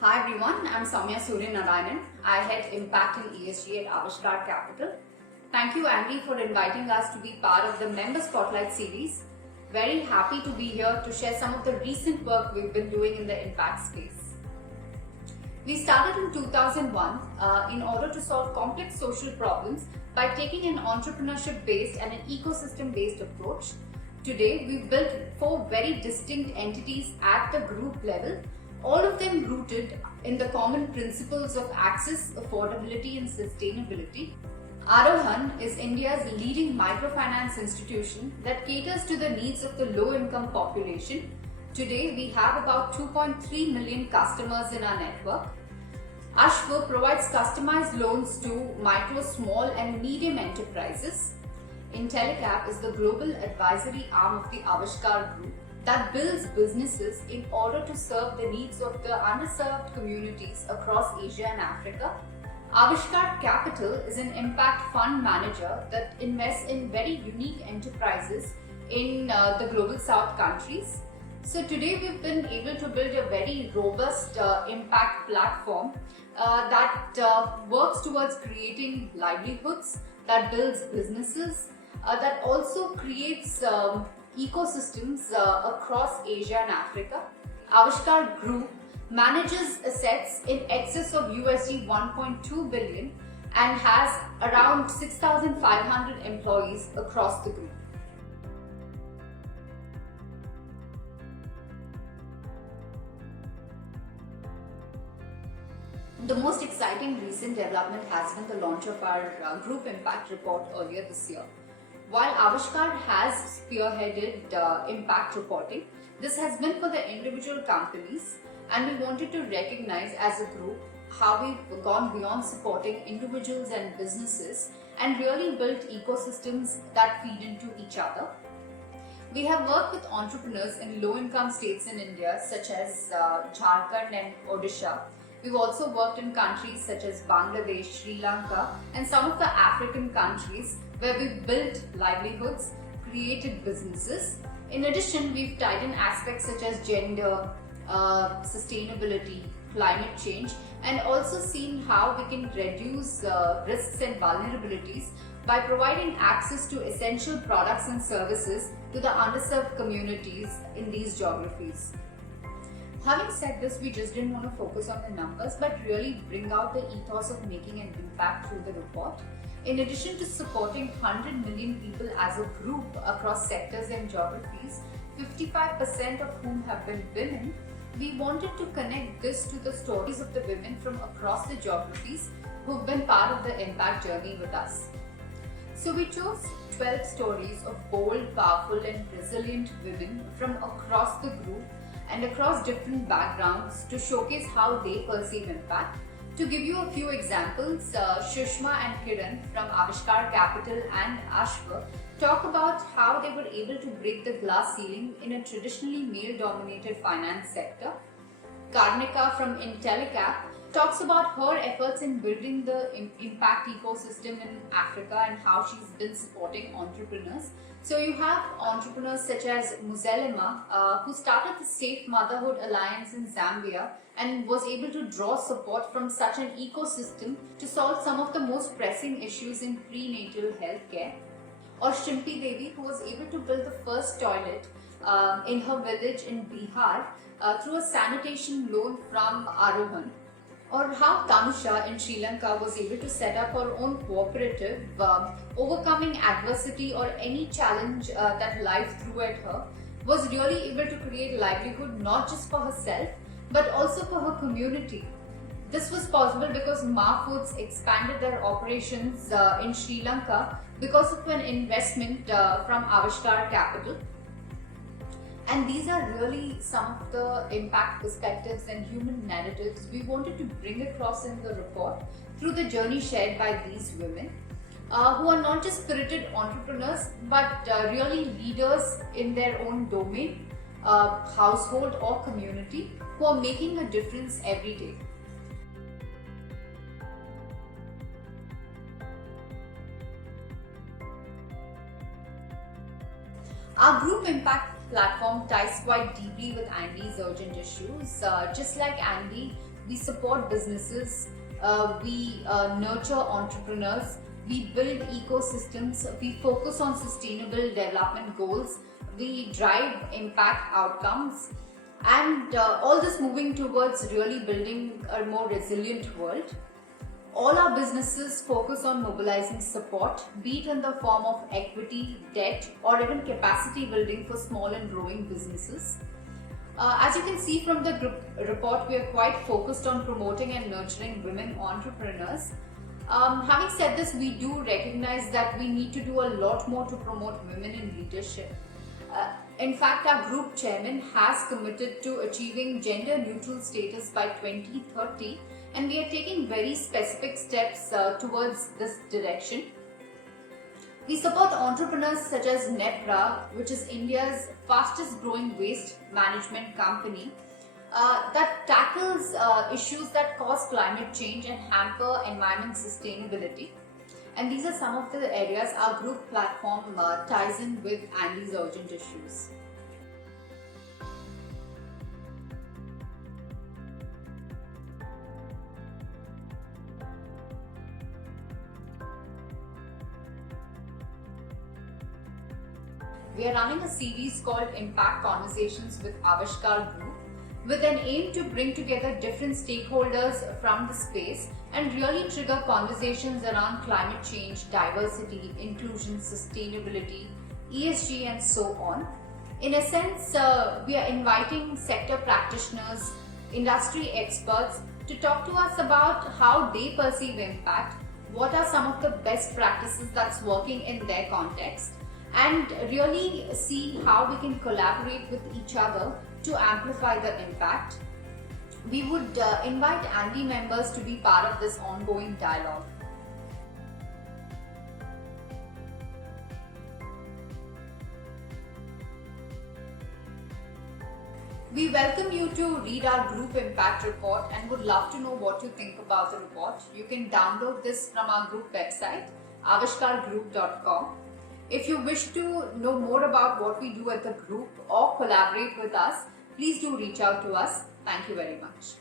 Hi everyone, I'm Soumya Suryanarayanan. I head Impact and ESG at Avishkar Capital. Thank you, Andy, for inviting us to be part of the Member Spotlight series. Very happy to be here to share some of the recent work we've been doing in the impact space. We started in 2001 in order to solve complex social problems by taking an entrepreneurship-based and an ecosystem-based approach. Today, we've built 4 very distinct entities at the group level, all of them rooted in the common principles of access, affordability and sustainability. Arohan is India's leading microfinance institution that caters to the needs of the low-income population. Today, we have about 2.3 million customers in our network. Ashva provides customized loans to micro, small and medium enterprises. Intellicap is the global advisory arm of the Avishkar Group that builds businesses in order to serve the needs of the underserved communities across Asia and Africa. Avishkar Capital is an impact fund manager that invests in very unique enterprises in the global south countries. So today we've been able to build a very robust impact platform that works towards creating livelihoods, that builds businesses, that also creates ecosystems across Asia and Africa. Avishkar Group manages assets in excess of USD 1.2 billion and has around 6,500 employees across the group. The most exciting recent development has been the launch of our Group Impact Report earlier this year. While Avishkar has spearheaded impact reporting, this has been for the individual companies, and we wanted to recognize as a group how we've gone beyond supporting individuals and businesses and really built ecosystems that feed into each other. We have worked with entrepreneurs in low-income states in India such as Jharkhand and Odisha. We've also worked in countries such as Bangladesh, Sri Lanka and some of the African countries where we've built livelihoods, created businesses. In addition, we've tied in aspects such as gender, sustainability, climate change, and also seen how we can reduce risks and vulnerabilities by providing access to essential products and services to the underserved communities in these geographies. Having said this, we just didn't want to focus on the numbers but really bring out the ethos of making an impact through the report. In addition to supporting 100 million people as a group across sectors and geographies, 55% of whom have been women, we wanted to connect this to the stories of the women from across the geographies who've been part of the impact journey with us. So we chose 12 stories of bold, powerful and resilient women from across the group and across different backgrounds to showcase how they perceive impact. To give you a few examples, Shushma and Kiran from Avishkar Capital and Ashva talk about how they were able to break the glass ceiling in a traditionally male-dominated finance sector. Karnika from Intellicap talks about her efforts in building the impact ecosystem in Africa and how she's been supporting entrepreneurs. So you have entrepreneurs such as Muzelema, who started the Safe Motherhood Alliance in Zambia and was able to draw support from such an ecosystem to solve some of the most pressing issues in prenatal health care. Or Shrimpi Devi, who was able to build the first toilet in her village in Bihar through a sanitation loan from Arohan. Or how Tanusha in Sri Lanka was able to set up her own cooperative, overcoming adversity or any challenge that life threw at her, was really able to create livelihood not just for herself but also for her community. This was possible because Ma Foods expanded their operations in Sri Lanka because of an investment from Avishkar Capital. And these are really some of the impact perspectives and human narratives we wanted to bring across in the report through the journey shared by these women who are not just spirited entrepreneurs but really leaders in their own domain, household or community who are making a difference every day. Our group impact platform ties quite deeply with Andy's urgent issues. Just like Andy, we support businesses, we nurture entrepreneurs, we build ecosystems, we focus on sustainable development goals, we drive impact outcomes, and all this moving towards really building a more resilient world. All our businesses focus on mobilizing support, be it in the form of equity, debt, or even capacity building for small and growing businesses. As you can see from the group report, we are quite focused on promoting and nurturing women entrepreneurs. Having said this, we do recognize that we need to do a lot more to promote women in leadership. In fact, our group chairman has committed to achieving gender neutral status by 2030, and we are taking very specific steps towards this direction. We support entrepreneurs such as Nepra, which is India's fastest growing waste management company that tackles issues that cause climate change and hamper environment sustainability. And these are some of the areas our group platform ties in with Andy's urgent issues. We are running a series called Impact Conversations with Avishkar Group with an aim to bring together different stakeholders from the space and really trigger conversations around climate change, diversity, inclusion, sustainability, ESG, and so on. In a sense, we are inviting sector practitioners, industry experts to talk to us about how they perceive impact, what are some of the best practices that's working in their context, and really see how we can collaborate with each other to amplify the impact. We would invite Andy members to be part of this ongoing dialogue. We welcome you to read our group impact report and would love to know what you think about the report. You can download this from our group website, avishkargroup.com. If you wish to know more about what we do at the group or collaborate with us, please do reach out to us. Thank you very much.